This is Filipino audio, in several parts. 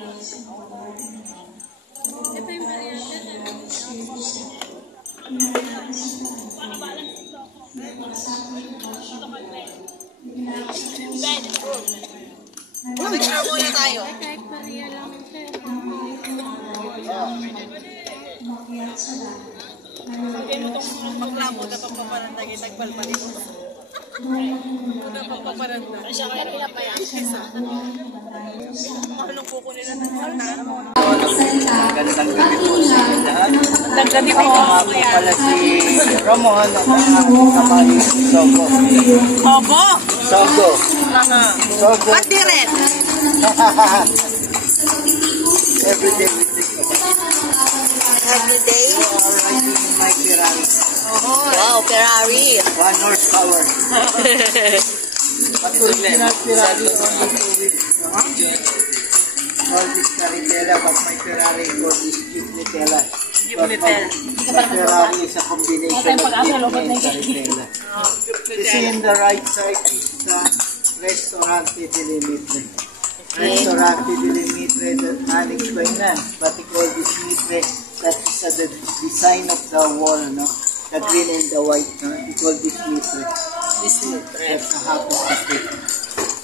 Ito yung variante na. Picture muna tayo. Kahit Maria lang siya. Pag namuta pang paparanda, kitagbalbalik ko. Muta pang paparanda. Siya kaya nila pa yan. Mahalong buko nila ng salta. Magandang gabi po sa inyo lahat. Magandang gabi po. Ako pala si Ramon, ako ang kamali Sogo. Opo! Sogo. Sogo. Ba't di rin? Everyday we drink ko. Everyday? Riding my Ferrari. Wow, Ferrari. 1 horsepower. At original Ferrari only 2 weeks. All this Caritela, but my Ferrari called this Jeep Nutella. But Ferrari is a combination of Jeep and Caritela. You see in the right side is the Restaurante Delimitre. Restaurante Delimitre, the annex ko yun, but they call this Mitre. That is the design of the wall, no? The green and the white, no? We call this Mitre. This That's the half of the cake.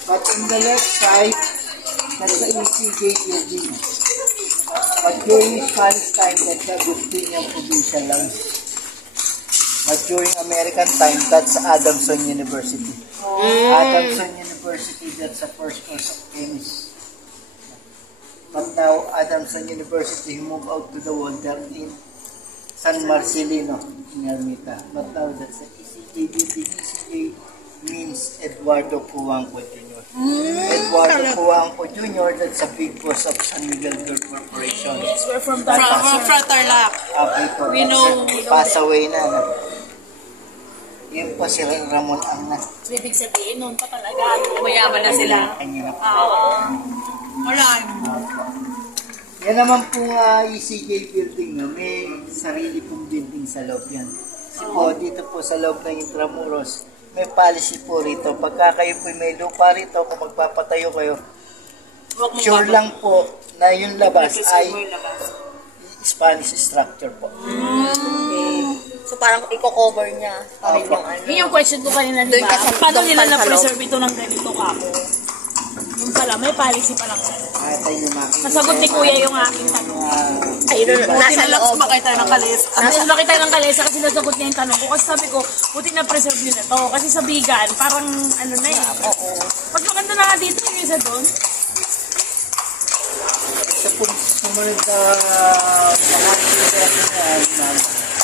But in the left side, that's the ECJ building. But during Spanish time, that's the Agustinian Provincial Lounge. But during American time, that's Adamson University. Adamson University, that's the first course of chemistry. But now, Adamson University moved out to the wall there in San Marcelino, in Ermita. But now, that's the ECJ building. ECJ means Eduardo Puangco Jr. Eduardo Puangco Jr., that's a big boss of San Miguel Girl Corporation. Yes, we're from Tarlac. We know. Pass away na. No? Yun po si Ramon Angna. Ibig sabihin, noon pa talaga. Mayaman na sila. Kanya na po. Wala. Yan naman pong ECJ building. No? May sarili pong building sa loob yan. Kasi po, dito po sa loob ng Intramuros, may policy po rito. Pagka kayo po may lupa rito, kung magpapatayo kayo, sure lang po na yung labas ay Spanish structure po. So parang i-cover niya pa rin yung ano. Yun yung question ko kanina, di ba? Paano nila na-preserve ito ng ganito kako? Yung pala, may policy pa lang sa'yo. Nasagot ni Kuya yung aking tanong. Nasa loob. Sumakay tayo ng kalesa. Sumakay tayo ng kalesa kasi nasagot niya yung tanong ko. Kasi sabi ko, buti na-preserve nila to. Kasi sa Bigan, parang ano na eh. Oo. Pag maganda na nga dito, yung isa doon. Sa po, sumunod na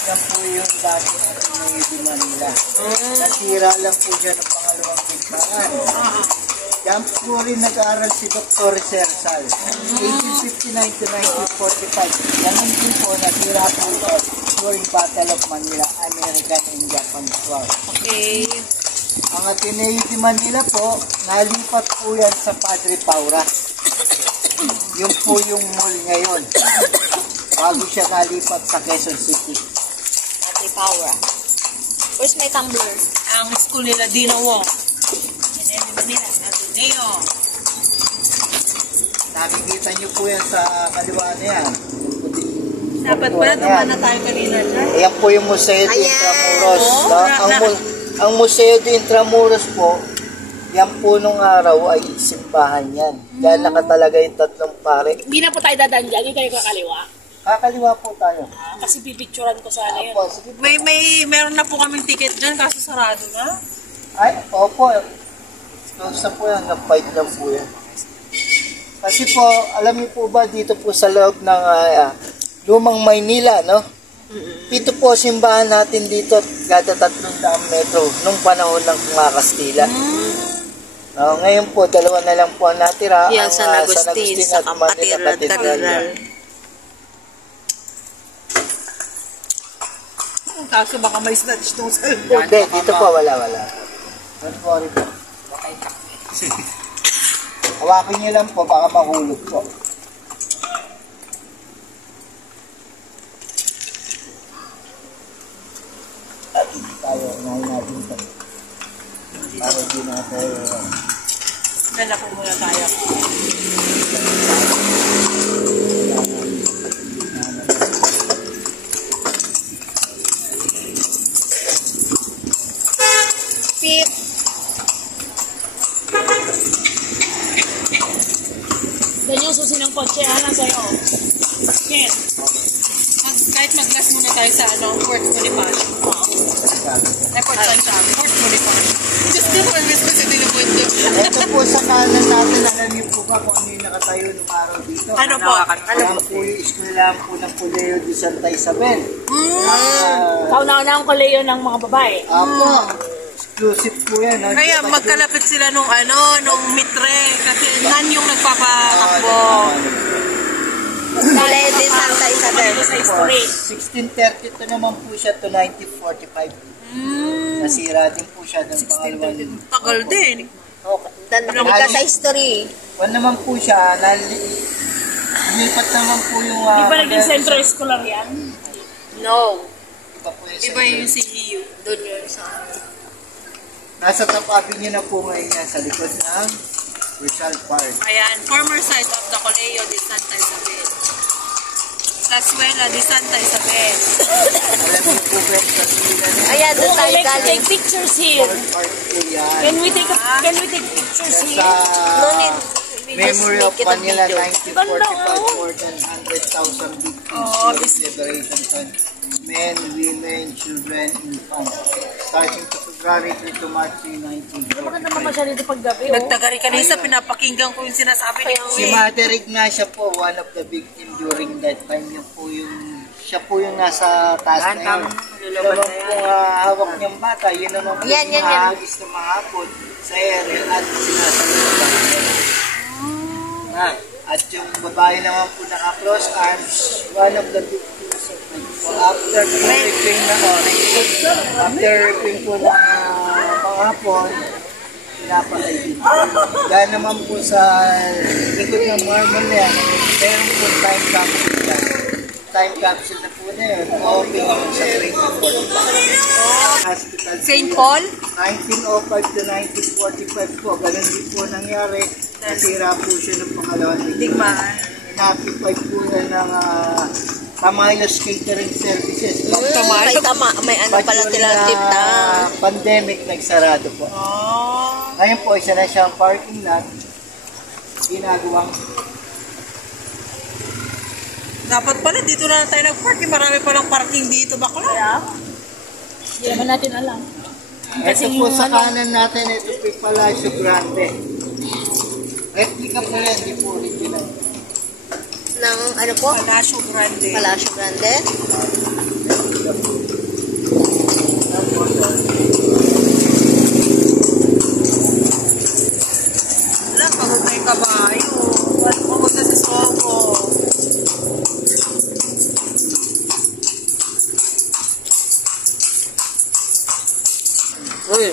yan po yung dati natin ng Edi Manila. Nasira lang po dyan ang pangalawang bigmaan. Yan po rin nag-aaral si Dr. Rizal. 1859 to 1945. Yan din po, nasira po ito during Battle of Manila, American and Japanese War. Okay. Ang Ateneo de Manila po, nalipat po yan sa Padre Paura. Yung po yung mall ngayon. Bago siya nalipat sa Quezon City. Padre Paura. Where's my tumbler? Ang school nila, Dino Wong. Manila, Ateneo. Nakikita niyo po yan sa kaliwa na yan. Dapat pala, tumaan na tayo kanina dyan. Ayan po yung Museo de Intramuros. Ang Museo de Intramuros po, yan po nung araw ay simbahan yan. Diyan nakatalaga yung tatlong pare. Hindi na po tayo dadaan dyan, hindi tayo kakaliwa. Kakaliwa po tayo. Kasi pipicturan ko sana yun. Opo, sige po. Meron na po kaming ticket dyan, kaso sarado na. Ay, opo. Close na po yan. Nag-fight lang po yan. Kasi po, alam niyo po ba, dito po sa loob ng Lumang Maynila, no? Ito po simbahan natin dito, kada 300 metro, nung panahon ng mga Kastila. No, ngayon po, 2 na lang po ang natira. Yan, ang, San Agustin, sa Manila Cathedral. Kaso baka may snatch nung cellphone. Hindi, dito po, wala. Don't worry po. Hawakin niyo lang po, baka mahulog po. At tayo, unahin natin ito. Para di na tayo. Dala po muna tayo. Yan yung susi ng kotse, lang sa'yo. Yes. Kahit mag-glass muna tayo sa Fort Bonifacio. Ay, Fort Santiago. Fort Bonifacio. Just different responsibility ng window. Ito po sa kanan natin, alam niyo po ba kung ano yung nakatayo ng araw dito? Ano po? Ang po yung eskwelahan po ng Colegio de Santa Isabel. Kauna-una ang koleyo ng mga babae. Apo, exclusive po yan. Kaya magkalapit sila nung mitre. Kasi nan yung nagpapatakbo. Colegio de Santa Isabel. Sa history. 1632 naman po siya to 1945. Nasira din po siya ng pangalawang. Tagal din. Makinig ka sa history. Kung naman po siya, nilipat naman po yung... Di ba naging sentro escolar yan? No. Iba po yung Iba yung CEU. Doon yun sa... Nasa tapabi niyo na po ngayon yan sa likod ng Rizal Park. Ayan, former site of the Colegio de Santa Isabel. Escuela de Santa Isabel. Alam niyo po ba yung kasila na Ayan, doon tayo Let's galing. take pictures here. Park po yan. Can we take pictures Sa here? No need. We just Memory of make it a Manila video. 1945, more than 100,000 victims of liberation fund. Men, women, children, infants. Starting to February 3 to March 1945. Maganda naman siya dito paggabi, oh. Nagtagari kanisa, pinapakinggan ko yung sinasabi ni Si Kuya. Mother Ignacia po, one of the victim during that time. Siya po yung nasa taas na yun. Yun naman po hawak niyang bata. Yun naman po Yan, yung yan, yan. mahagis na mahapon sa ere at sinasalutan nila. At yung babae naman po naka-cross arms, one of the victims of after raping po ng mahapon, pinapatay din. Dahil naman po sa likod ng marble na yan, meron po time capsule yan. Time capsule na po na yun. Open po sa grade ng 45. Hospital St. Paul? 1905 to 1945 po. Ganun din po nangyari. Nasira po siya ng pangalawang Digmaan. Inoccupied po yan ng Tamayo's Catering Services. May tama, may ano pala tip na. Pandemic, nagsarado po. Ngayon po, isa na siyang parking lot. Ginagawang Dapat pala, dito na tayo nag-parking. Marami palang parking dito, bakla. Kaya, hindi naman natin alam. ito po sa kanan natin, ito po yung Palacio Grande. Replica po yan, di po original. Ng ano po? Palacio Grande. Palacio Grande. Wala, pagod na yung kabayo. Pagod na sa Sogo. Uy,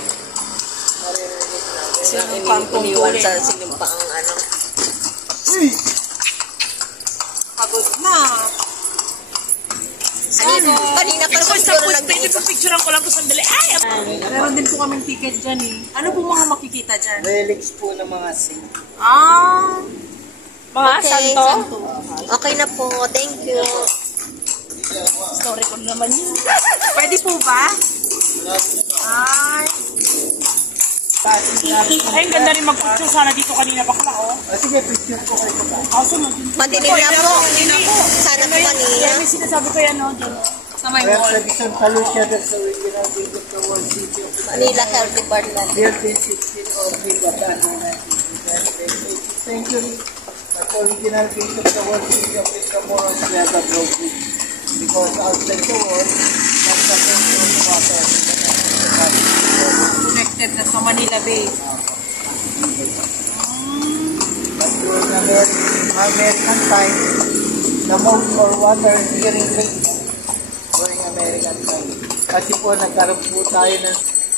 Sinimpang iniwan sa sinimpang ano. Pagod na. Kanina pa siguro nag-iisa. Picturean ko lang ko sandali. Ay! Meron din po kaming ticket dyan eh. Ano po mga makikita dyan? relics po ng mga saint. Mga Okay, santo. Okay na po. Thank you. Story ko naman yun. Pwede po ba? Ay. Ay, ang ganda rin mag-picture sana dito kanina pa kala, oh. Sige, picture po kayo ba? Kaso Madilim na po. Sana po kanina. May sinasabi ko yan, no? Dyan. Sa may Well, wall. sa Santa Lucia, that's the original date of the World City of Manila Health Department. built in 1603, Bataan, 19th century. But the original gate of the World City of Intramuros, Nueva Broadway. Because outside the wall, nagtatong yung water. Connected na sa Manila Bay. But during American time, the mode for water hearing lake during American time. Kasi po nagkaroon po tayo ng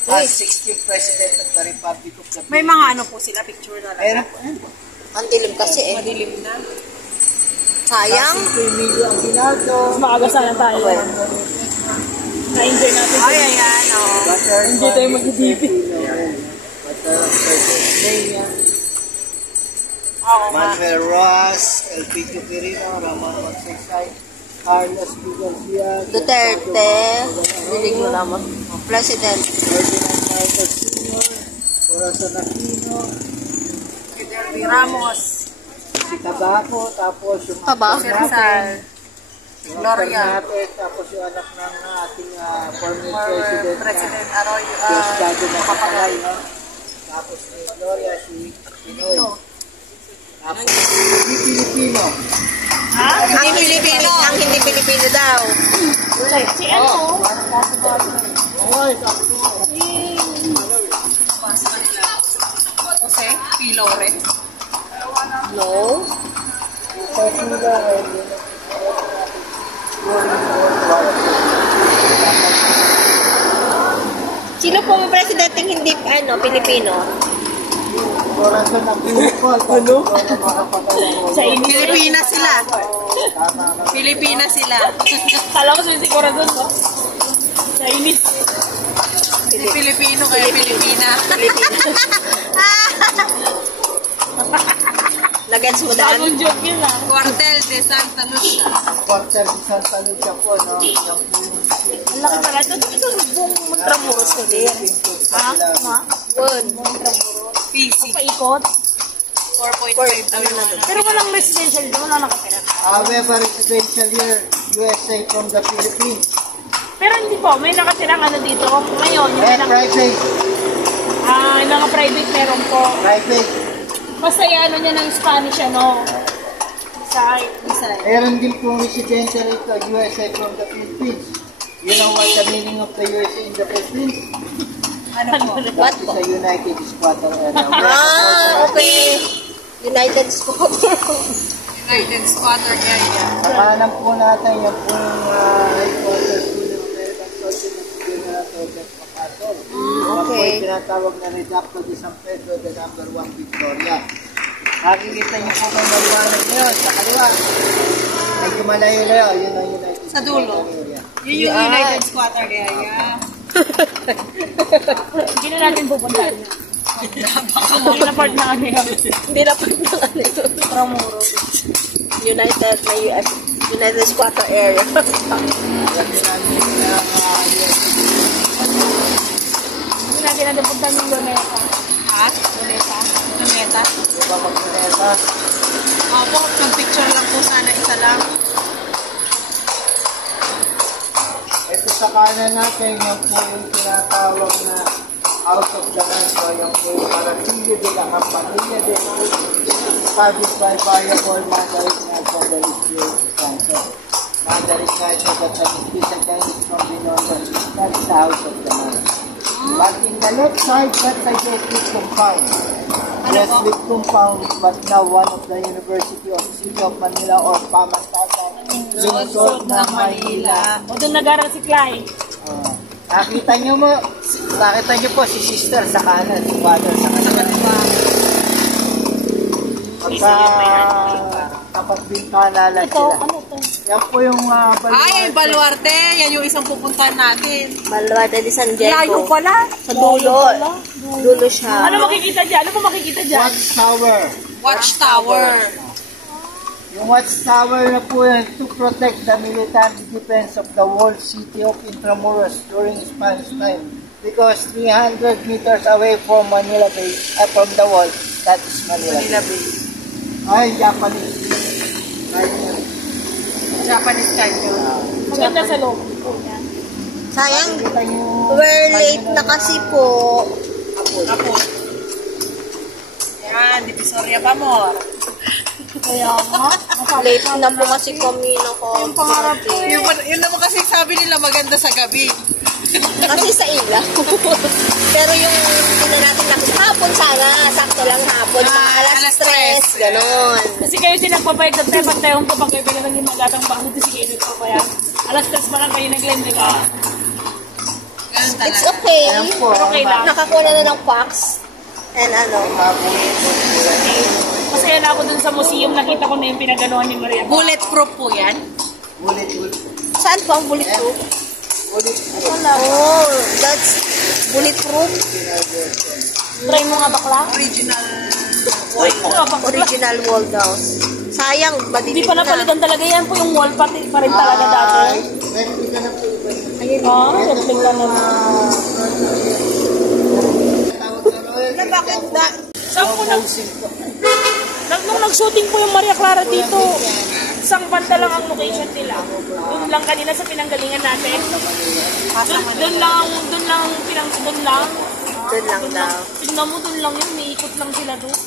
16th President of the Republic of the Philippines. May mga ano po sila, picture na lang. Meron po yan. Ang dilim kasi eh. Madilim na. Sayang. Ito yung Emilio Aguinaldo. Maaga sana tayo. Na-enjoy natin. Ay, ayan, oh. Hindi tayo mag-DP. Oo nga. Manuel Roas, Elpidio Quirino, Ramon Magsaysay, Carlos P. Garcia, Duterte. Dilig mo naman. President. Ferdinand Marcos Sr., Corazon Aquino, Delby Ramos. si Tabaco, tapos yung Tabaco. actor natin, yung actor Gloria. natin, tapos yung anak ng ating former President president, Arroyo. Diosdado na kapalay, no? Tapos ni Gloria, si Pinoy. Tapos, hindi Pilipino. Ang Pilipino. Ang hindi Pilipino daw. Si ano? Okay, tapos mo. Jose Pilore. No. Sino pong presidenteng hindi Pilipino? Corazon ng people. Ano? Sa inyo. Pilipinas sila. Pilipinas sila. Kala ko si Corazon ko. Sa inis. Hindi Pilipino kaya Pilipina. Nagets mo daan? Bagong joke yun ah. Cuartel de Santa Lucia. Quarter de Santa Lucia po, no? Yung Ang laki pala. Ito buong Montramuros ko din. Ha? Ma? Good. PC. Paikot. 4.5 Ano na doon? Pero walang residential doon. Wala nakatira. we have a residential here, USA from the Philippines. Pero hindi po. May nakatirang ano dito. Ngayon, yung Eh, private. yung mga private meron po. Private. Basta yung ano niya ng Spanish ano. Bisay. Meron din pong residential ito, USA from the Philippines. You know what the meaning of the USA in the Philippines? Ano po? What It's po? a United Squatter area. Okay. United States. United Squatter Area. Nakahanap po natin yung pong headquarters po ng American Soldier ng General Robert MacArthur. Yan po yung tinatawag na Reducto de San Pedro, the number 1 Victoria. Makikita niyo po kung maliwanag niyo sa kaliwa. Medyo malayo-layo, yun ang United Sa dulo. Squatter area. Yun yung United Squatter Area. Hindi na natin pupuntahan yun. Hindi na part na ano yun. Hindi na pag na ano ito. United na US. United Squatter Area. Yan din namin Hindi natin natin pupuntahan yung Luneta. Ha? Luneta? Luneta? yung Babakuneta. Opo, picture lang po sana isa lang. Ito sa kanan natin, yan po yung tinatawag na House of the Land. So, yan po yung Paratillo de la Campanilla de established by Variable Mandarin National Religious Council. Mandarin National that has increased against from the northern. That's the House of the Land. But in the left side, that's a Jesuit compound. Jesuit compound, but now one of the University of City of Manila or Pamantasan, lungsod ng Manila. O doon nag-aral si Clay. Nakita niyo po si sister sa kanan, si father sa kanan. Pagka tapat bintana lang Ito, sila. ano to? Yan po yung Ay, yung Baluarte. Yan yung isang pupuntahan natin. Baluarte de San Layo Diego. pala. Sa dulo. Dulo siya. Ano makikita dyan? Ano po makikita dyan? Watchtower. Watchtower. Yung watchtower na po yan to protect the military defense of the walled city of Intramuros during Spanish time. Because 300 meters away from Manila Bay, from the wall, that is Manila Bay. Ay, Japanese. Ay, Japanese canyon. Maganda sa loob. Sayang, kita niyo. we're late na kasi po. Apo. Yan, Divisoria pa more. Kaya nga. Late na po kasi kami ng konti. Yun naman kasi sabi nila maganda sa gabi. Kasi sa ilaw. Pero yung hindi natin nakita, hapon sana. Sakto lang hapon. Mga alas 3. Ganon. Kasi kayo din nagpapayag na tayo pagtayong ko pag kayo pinatang yung magatang bakit kasi kayo nagpapayag. Alas 3 pa lang kayo nag-lend, di ba? Ganun talaga. It's okay. Ayan po. Okay lang. Nakakuha na ng fax. And ano. Masaya na ako dun sa museum, nakita ko na yung pinaganoan ni Maria. Bulletproof po yan. Ulit. Saan po ang bulletproof? Oh, that's bulletproof. Try mo nga bakla? Original. Original wall dolls. Sayang, Hindi madibig pa napalitan talaga yan po yung wall pa rin talaga dati. Replica na po iba. Ayun ha, replica na. Tawag na Royal. Bakit na? Saan po na? Nung nag-shooting po yung Maria Clara dito, isang banda lang ang location nila. Doon lang kanina sa pinanggalingan natin. Doon lang. Doon lang daw. Tingnan mo, doon lang yun. Umiikot lang sila doon.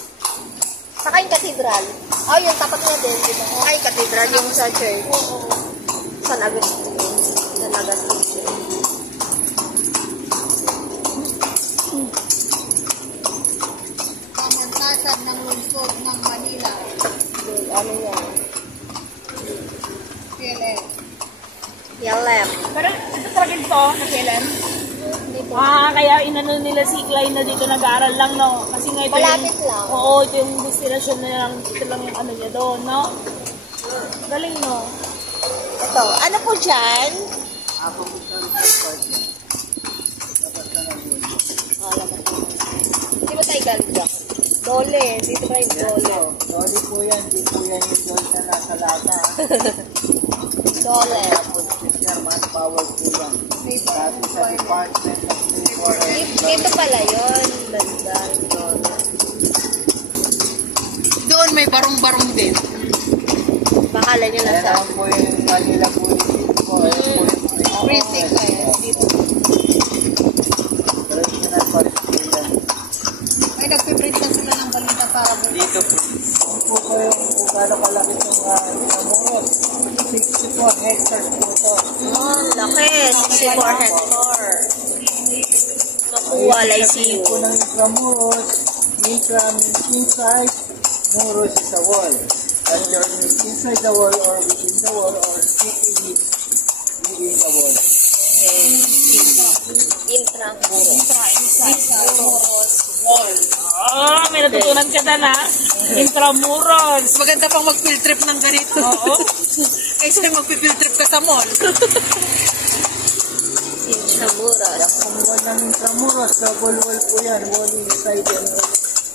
Saka yung cathedral. Oh, yung tapat niya din. Ay, cathedral yung sa church. San Agustin. Pamantasan ng lungsod ng Manila. Ano yan? PLM. Pero ito talaga ito, na kailan? Kaya inano nila si Clay na dito nag-aaral lang, no? Kasi nga ito malapit lang. Oo, ito yung destination na lang, ito lang yung ano niya doon, no? Galing, no? Ito, ano po dyan? Ako gusto rin po partner. Dapat na lang yun. Di ba tayo ganda? Dole, dito ba yung dole? Dole po yan, di po yan yung dole na nasa lata. Dole. Tapos siya, manpower po yan. Dati sa Department of State Forest. Dito pala yun. Banda, dole. Doon may barong-barong din. Bakala nyo lang Ayan sa naman po yung Manila Bulletin po. printing kayo. Dito. Traditional Forest po yan. Ay, nagpiprint na sila ng balita para po. Dito po. Kung po kayo, kung gano'n kalaki itong Intramuros, 64 hectares po ito. Oh, laki. 64 hectare. Nakuha, Lyceum. po ng Intramuros, Mitra means inside, Muros is a wall. Whether means inside the wall or within the wall or city within the wall. Intramuros. May natutunan ka na, ha? Intramuros. Maganda pang mag-field trip ng ganito. Oo. Kaysa mag-field trip ka sa mall. Intramuros. Ang wall ng Intramuros, double wall po yan, wall inside and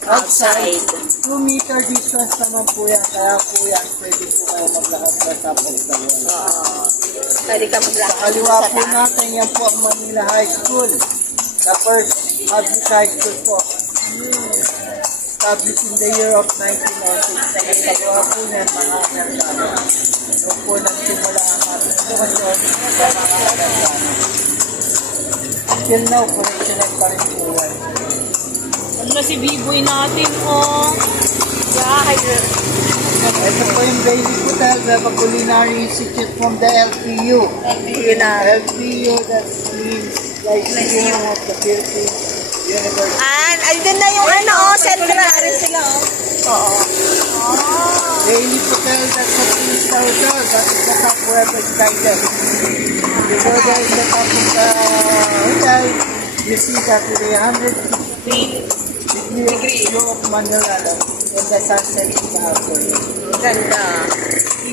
Outside. 2 meter distance naman po yan, kaya po yan, pwede po kayo maglakad sa top of the wall. Oo. Pwede ka maglakad Kaliwa sa po taas. natin, yan po ang Manila High School. The first public high school po. Established in the year of 1906. Sa kaliwa po niyan, mga Amerikano. Doon po nagsimula ang ating edukasyon sa mga Amerikano. Until now, operational pa rin po yan. Ano na si B-boy natin, oh. Yeah, Ito po yung Bailey Hotel. We have a culinary institute from the LPU. LPU, that means Lyceum of the Philippines University. Andun na yung ano, central. Sila, Oo. Bailey Hotel, that's a 3-star hotel. That is the top where it's guided. Before there is the top of the hotel, you see that with a 100-degree view of Manila and the sunset in the afternoon. Ganda.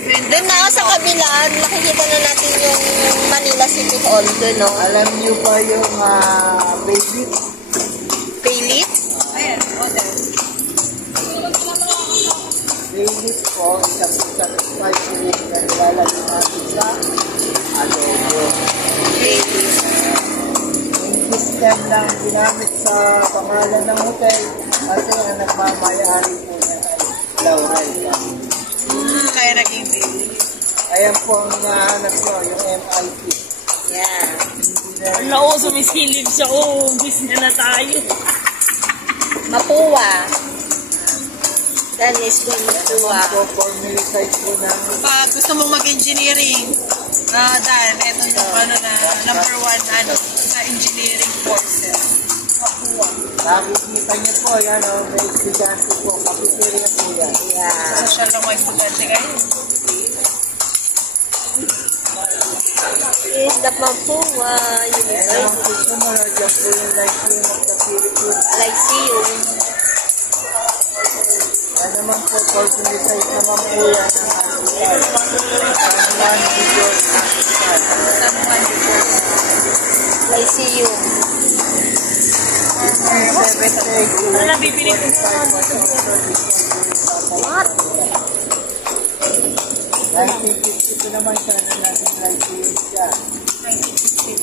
Doon na sa kabila, nakikita na natin yung Manila City Hall doon, no? Alam niyo ba yung Bailey? Paylit? Ayan, hotel. Bailey po, isang spicy na nilalagay natin sa adobo. Paylit. Yung system lang ginamit sa pangalan ng hotel kasi ang nagmamayari po niya ay Laurel. Kaya naging baby. Ayan po ang nahanap nyo, yung MIT. Yeah. Ano, sumisilip siya, oh. Bis na tayo. Mapua. Danis din Mapua. So, formula site po ng Pag gusto mong mag-engineering, Dan, ito yung number 1 sa engineering courses. nakikita niyo po, yan o, may estudyante po, cafeteria po yan. Yeah. Social lang mga estudyante kayo. Is the Mapua And ang University. susunod, yan po yung Lyceum of the Philippines. Lyceum. Yan naman po, formula site naman po yan ng hospital. San Juan de Dios Hospital. Lyceum. 1978 Ano na bibili ko sa What? 1952 naman siya na naging Lyceum siya.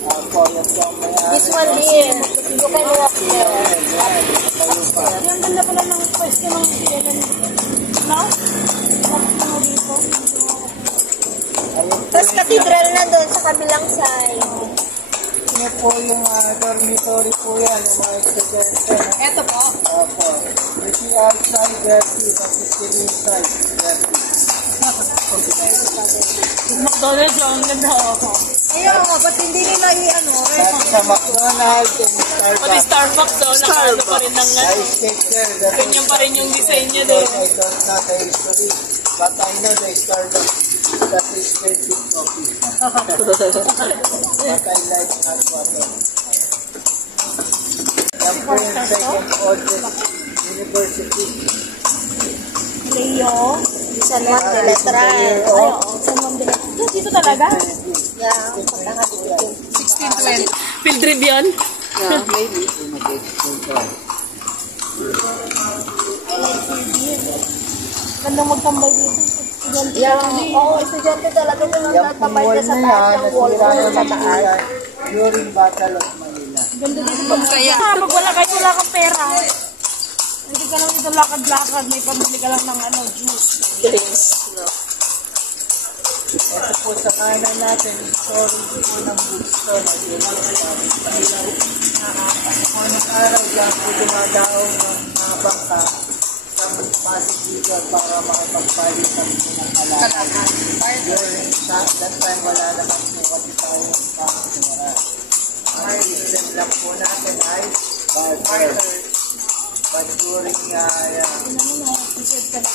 Ako, yan po ang may-ari. This one here. You can walk there. Ang ganda pala ng pwesto ng kailan. no? Ano dito? Tapos cathedral na doon sa kabilang side. Ano po yung dormitory po yan, yung mga estudyante. Ito po. Opo. You see outside, dirty, but you still inside, dirty. Yung McDonald's, ang ganda ako. Ayaw nga, ba't hindi nila i-ano? Dati sa McDonald's and Pati Starbucks. Starbucks, oh, nakano pa rin ng I stayed there. That ganyan pa rin yung design niya doon. I don't know the history, but I know the Starbucks. That is expensive coffee. But I like hot water. Yan po yung second oldest university. Leo. San Juan de Letras. Ay, oo. San Juan de Letras. Dito talaga? Yeah, pagkakatikin. 1620. Field trip yun? Yeah, maybe. Gandang magtambay dito. Yeah, oo, estudyante talaga yung Yan po nagtatambay wall na sa na taas yan, ng wall nasira sa naman po taas. yan during Battle of Manila. Ganda dito. Kaya, pag wala kayo, wala kang pera. Hindi ka lang dito lakad-lakad. May pamili ka lang ng ano, juice. Drinks, no? Ito po sa kanan natin, storage po ng bookstore na Anong araw dyan po dumadaong ng mga bangka sa Pasig para makapagpalitan po ng alaman. During that time, wala naman po kasi tayong pangkura. Ay, system lang po natin ay barter. But during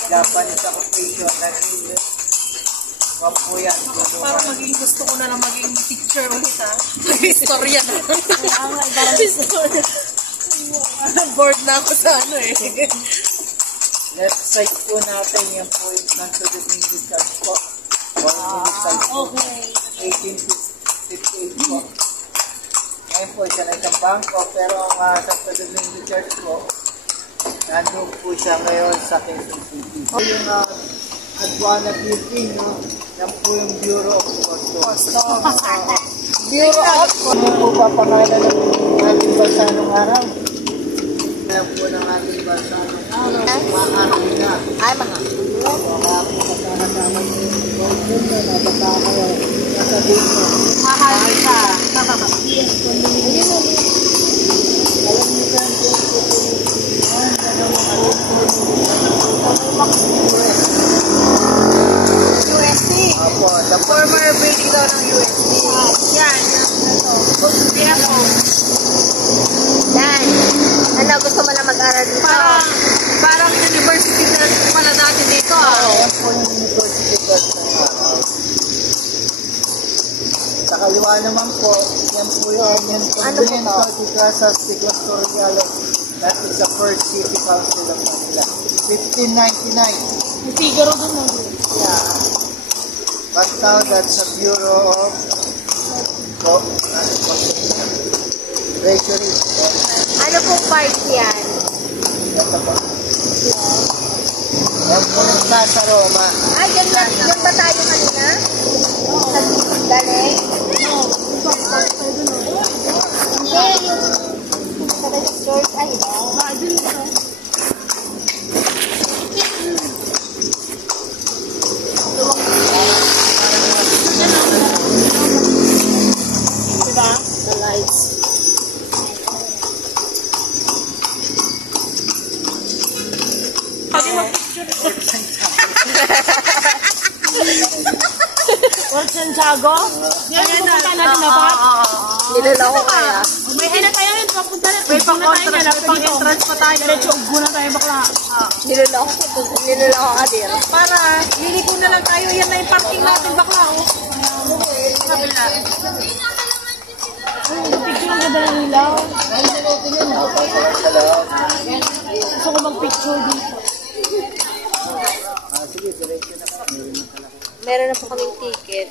Japanese occupation, naging wag po yan. Parang maging gusto ko na lang maging picture ulit ha. Nag-istorya na. Kaya nga, parang Bored na ako sa ano eh. Left side po natin, yan po yung Santo Domingo Church po. Or Medical po. okay. 1858 po. Ngayon po, siya na isang bangko, pero ang Santo Domingo Church po, nandun po siya ngayon sa Quezon City. Yung Aduana Building, no? Yan po yung Bureau of Customs. Bureau of Ano po ba pangalan ng ating bansa nung araw? Alam po ng ating bansa nung araw. Maharina. Ay, mga. Mga po kasama yung Golden na nabata kayo. Nasabihin ko. Mahal ka. Alam niyo ba ang USD. Apo, the Former building daw ng USD. Yan. Yan. Ano, gusto mo na mag-aral dito? Parang university na pala dati dito ah. Yan po yung University Bus ng araw. Sa kaliwa naman po, yan po yung Convento de Casas de Glastorialos. That is the first city council of Manila. 1599. May figaro dun mo. Yeah. But now that's a Bureau of Treasury. Ano pong part yan? Ito po. Yan po yung Plaza Roma. Ah, dyan ba tayo kanina? Galing? Hindi, yung sa George, ay, Dun ito. Diba? the lights. Fort Santiago? Yan yung pupunta natin na ba? Niloloko kaya. May ano tayo yun, papunta na. May pang-entrance pa tayo. Diretso, guna tayo bakla. Niloloko ka din. Para, liliko na lang tayo. Yan na yung parking natin bakla oh. Kabila. Picture ang ganda ng ilaw. Gusto ko mag-picture dito. Sige, diretso na po. Meron na po kaming ticket.